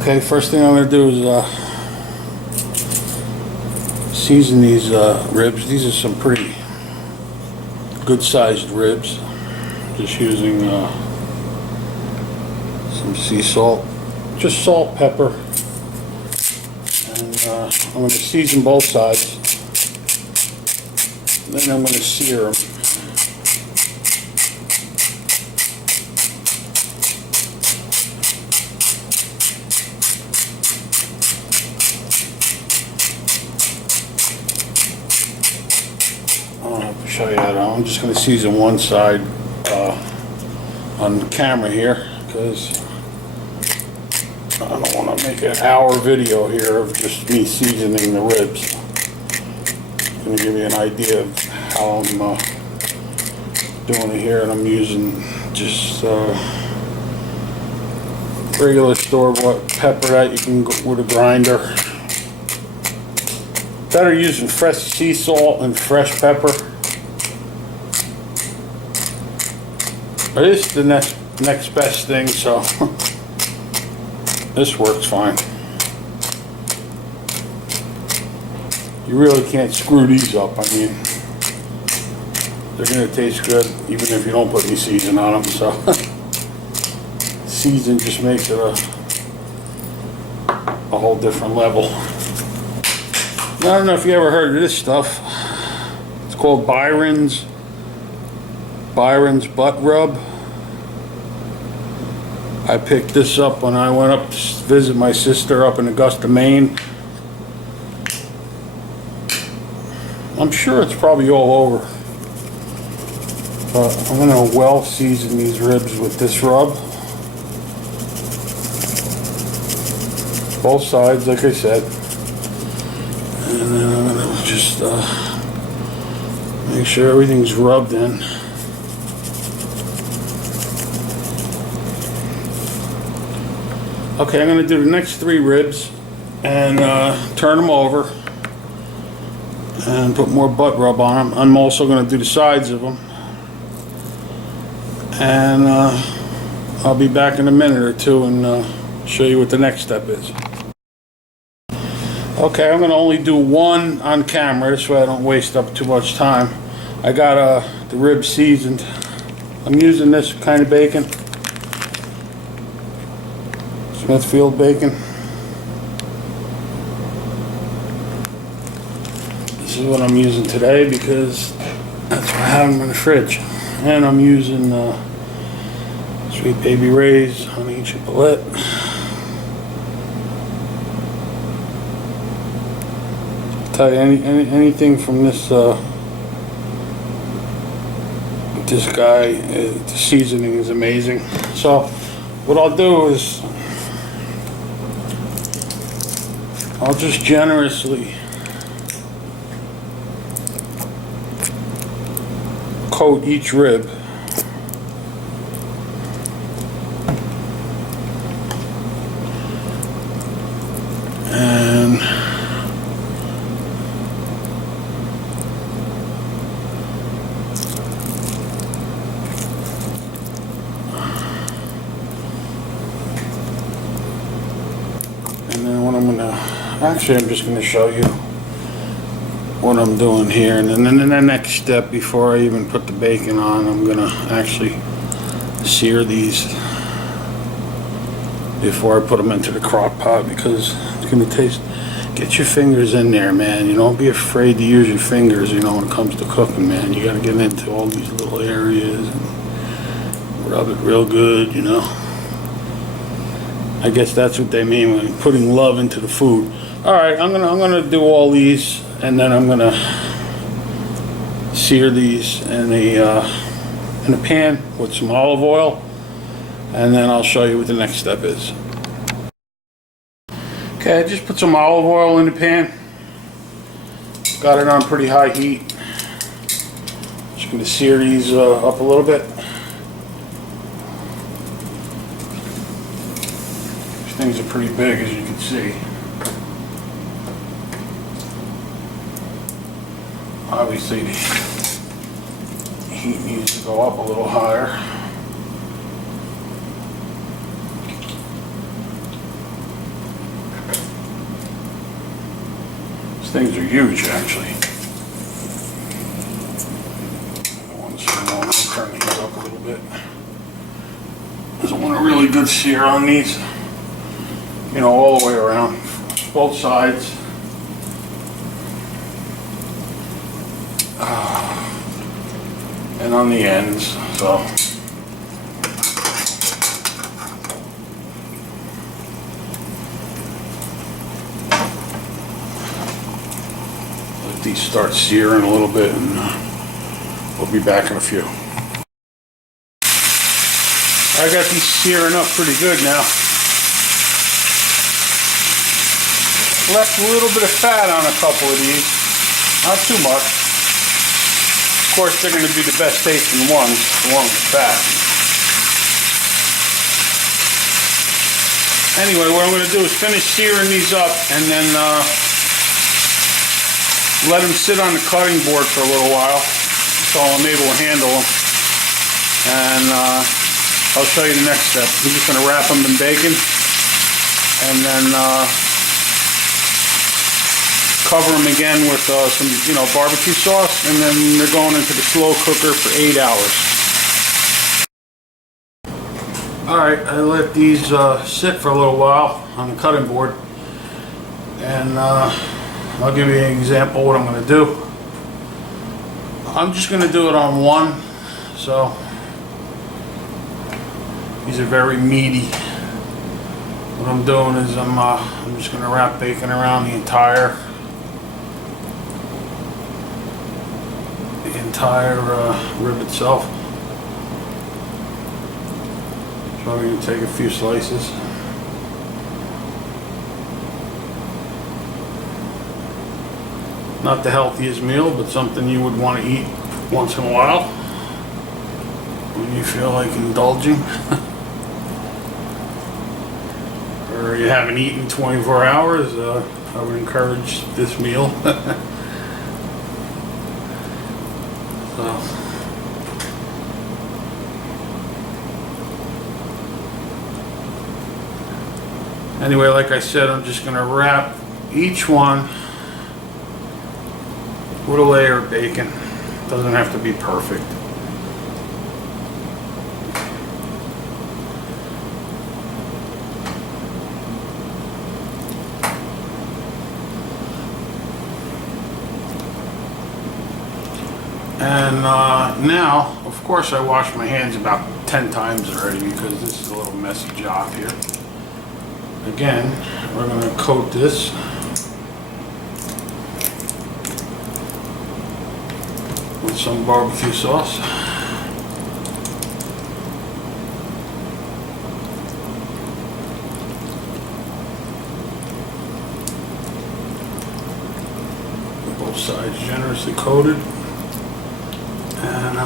Okay, first thing I'm going to do is season these ribs. These are some pretty good sized ribs. Just using some sea salt, just salt, pepper, and I'm going to season both sides. Then I'm going to sear them. I don't have to show you that. I'm just going to season one side on camera here because I don't want to make an hour video here of just me seasoning the ribs. I'm going to give you an idea of how I'm doing it here, and I'm using just regular store-bought pepper that you can go with a grinder. Better using fresh sea salt and fresh pepper. But it's the next best thing, so this works fine. You really can't screw these up. I mean, they're gonna taste good even if you don't put any season on them. So season just makes it a whole different level. I don't know if you ever heard of this stuff. It's called Byron's Butt Rub. I picked this up when I went up to visit my sister up in Augusta, Maine. I'm sure it's probably all over. But I'm going to well season these ribs with this rub. Both sides, like I said. And then I'm going to just make sure everything's rubbed in. Okay, I'm going to do the next 3 ribs and turn them over and put more butt rub on them. I'm also going to do the sides of them. And I'll be back in a minute or two and show you what the next step is. Okay, I'm going to only do one on camera, this way I don't waste up too much time. I got the ribs seasoned. I'm using this kind of bacon. Smithfield bacon. This is what I'm using today because that's what I have them in the fridge. And I'm using Sweet Baby Ray's honey chipolette. Tell you anything from this this guy, the seasoning is amazing. So what I'll do is I'll just generously coat each rib. And then what I'm gonna, actually I'm just gonna show you what I'm doing here, and then the next step before I even put the bacon on, I'm gonna actually sear these before I put them into the crock pot because it's gonna taste. Get your fingers in there, man. You don't be afraid to use your fingers, you know, when it comes to cooking, man. You gotta get into all these little areas and rub it real good, you know. I guess that's what they mean when putting love into the food. All right, I'm gonna do all these, and then I'm gonna sear these in a pan with some olive oil, and then I'll show you what the next step is. Okay, I just put some olive oil in the pan. Got it on pretty high heat. Just gonna sear these up a little bit. These things are pretty big, as you can see. Obviously, the heat needs to go up a little higher. things are huge, actually. I'll turn the heat up a little bit. Because I want a really good sear on these. You know, all the way around. Both sides. And on the ends, so. Let these start searing a little bit, and we'll be back in a few. I got these searing up pretty good now. Left a little bit of fat on a couple of these, not too much. Of course, they're going to be the best tasting ones, the ones with fat. Anyway, what I'm going to do is finish searing these up and then let them sit on the cutting board for a little while so I'm able to handle them. And I'll show you the next step. I'm just going to wrap them in bacon and then cover them again with some, barbecue sauce, and then they're going into the slow cooker for 8 hours. Alright, I let these sit for a little while on the cutting board, and I'll give you an example of what I'm going to do. I'm just going to do it on one, so these are very meaty. What I'm doing is I'm just going to wrap bacon around the entire rib itself. So I'm going to take a few slices. Not the healthiest meal, but something you would want to eat once in a while when you feel like indulging. Or you haven't eaten in 24 hours, I would encourage this meal. Anyway, like I said, I'm just going to wrap each one with a layer of bacon. Doesn't have to be perfect. And now, of course, I washed my hands about 10 times already because this is a little messy job here. Again, we're going to coat this with some barbecue sauce. Both sides generously coated. And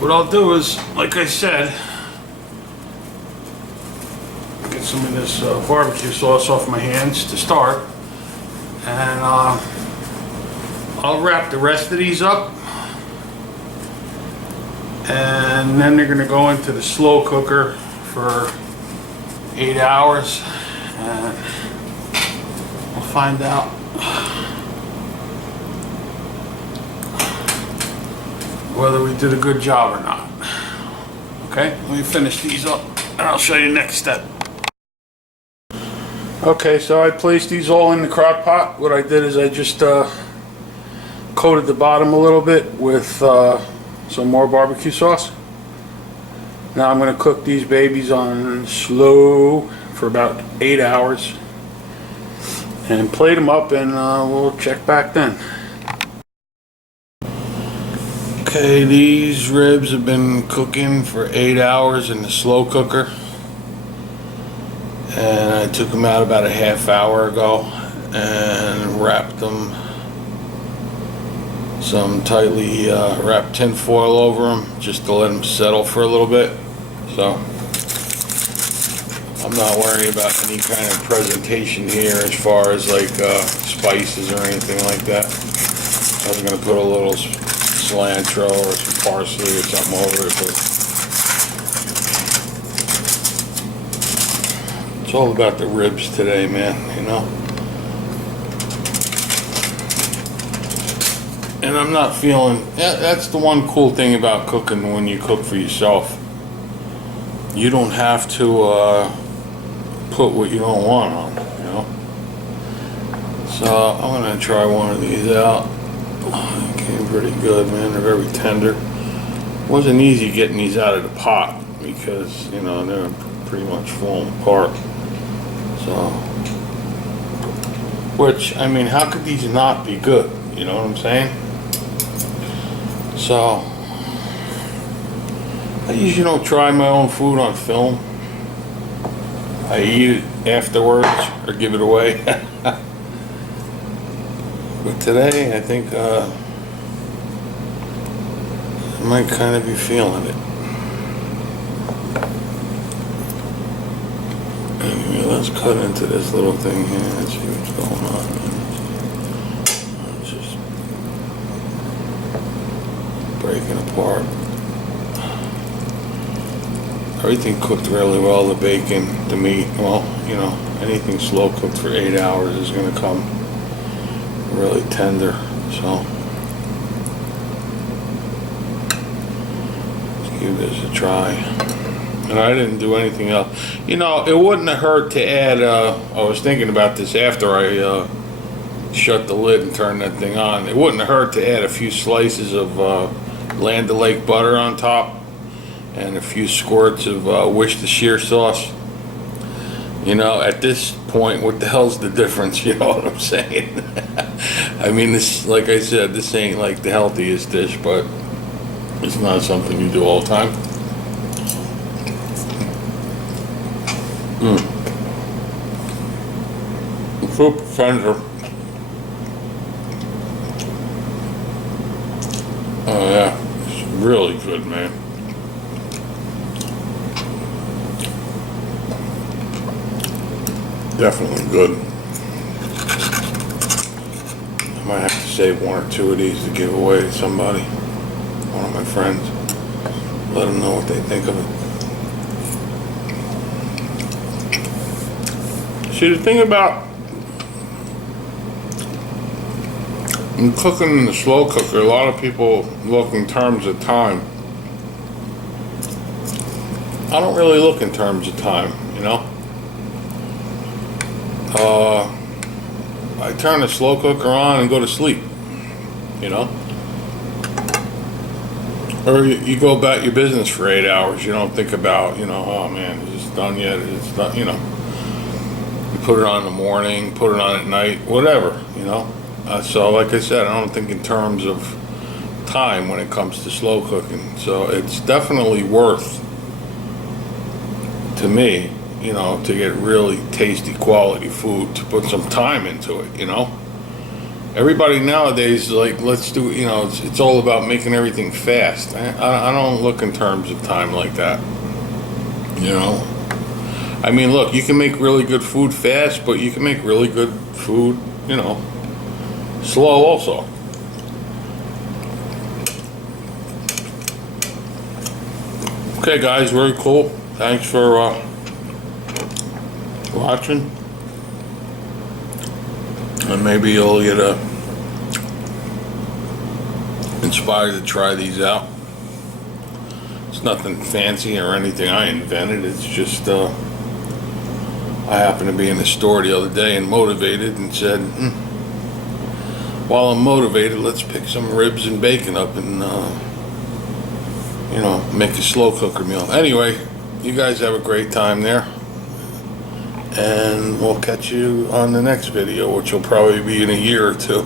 what I'll do is, like I said, get some of this barbecue sauce off my hands to start, and I'll wrap the rest of these up, and then they're going to go into the slow cooker for 8 hours, and we'll find out whether we did a good job or not. Okay, let me finish these up and I'll show you next step. Okay, so I placed these all in the crock pot. What I did is I just coated the bottom a little bit with some more barbecue sauce. Now I'm going to cook these babies on slow for about 8 hours and plate them up, and we'll check back then. Okay, these ribs have been cooking for 8 hours in the slow cooker, and I took them out about a half hour ago and wrapped them some tightly wrapped tin foil over them just to let them settle for a little bit. So I'm not worried about any kind of presentation here as far as like spices or anything like that. I was going to put a little cilantro or some parsley or something over it, but It's all about the ribs today, man, you know. And I'm not feeling, that's the one cool thing about cooking when you cook for yourself. You don't have to put what you don't want on, you know. So I'm gonna try one of these out. Oh, it came pretty good, man. They're very tender. It wasn't easy getting these out of the pot because, you know, they're pretty much falling apart. So, which, I mean, how could these not be good? You know what I'm saying? So, I usually don't try my own food on film. I eat it afterwards or give it away. But today, I think I might kind of be feeling it. Anyway, let's cut into this little thing here and see what's going on. It's just breaking apart. Everything cooked really well, the bacon, the meat. Well, you know, anything slow cooked for 8 hours is going to come really tender. So let's give this a try. And I didn't do anything else. You know, it wouldn't have hurt to add, I was thinking about this after I shut the lid and turned that thing on. It wouldn't have hurt to add a few slices of Land O'Lakes butter on top and a few squirts of Worcestershire sauce. You know, at this point, what the hell's the difference? You know what I'm saying? I mean, this, like I said, this ain't like the healthiest dish, but it's not something you do all the time. Super tender. Oh yeah, it's really good, man. Definitely good. I might have to save one or two of these to give away to somebody, one of my friends. Let them know what they think of it. See, the thing about cooking in the slow cooker, a lot of people look in terms of time. I don't really look in terms of time, you know. I turn the slow cooker on and go to sleep, you know. Or you go about your business for 8 hours. You don't think about, you know, oh man, is this done yet? It's done, you know. You put it on in the morning, put it on at night, whatever, you know. So like I said, I don't think in terms of time when it comes to slow cooking. So it's definitely worth, to me, you know, to get really tasty quality food, to put some time into it, you know. Everybody nowadays is like, let's do, you know, it's all about making everything fast. I don't look in terms of time like that, you know. I mean, look, you can make really good food fast, but you can make really good food, you know, slow also. Okay, guys, very cool. Thanks for watching, and maybe you'll get inspired to try these out. It's nothing fancy or anything I invented. It's just I happened to be in the store the other day and motivated and said, while I'm motivated, let's pick some ribs and bacon up and you know, make a slow cooker meal. Anyway, you guys have a great time there. And we'll catch you on the next video, which will probably be in a year or two.